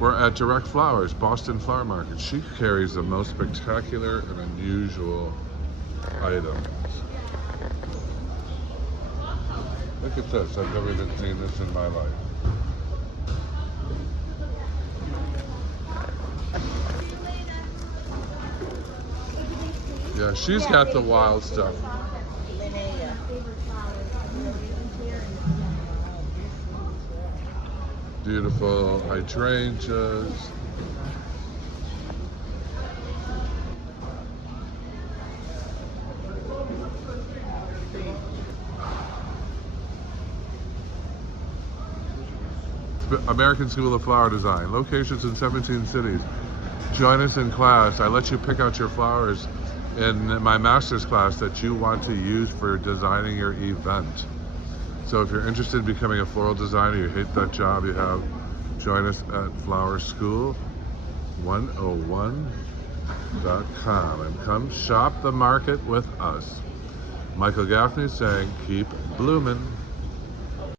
We're at Direct Flowers, Boston Flower Market. She carries the most spectacular and unusual items. Look at this. I've never even seen this in my life. Yeah, she's got the wild stuff. Beautiful hydrangeas. American School of Flower Design. Locations in 17 cities. Join us in class. I let you pick out your flowers in my master's class that you want to use for designing your event. So if you're interested in becoming a floral designer, you hate that job you have, join us at flowerschool101.com and come shop the market with us. Michael Gaffney saying, keep blooming.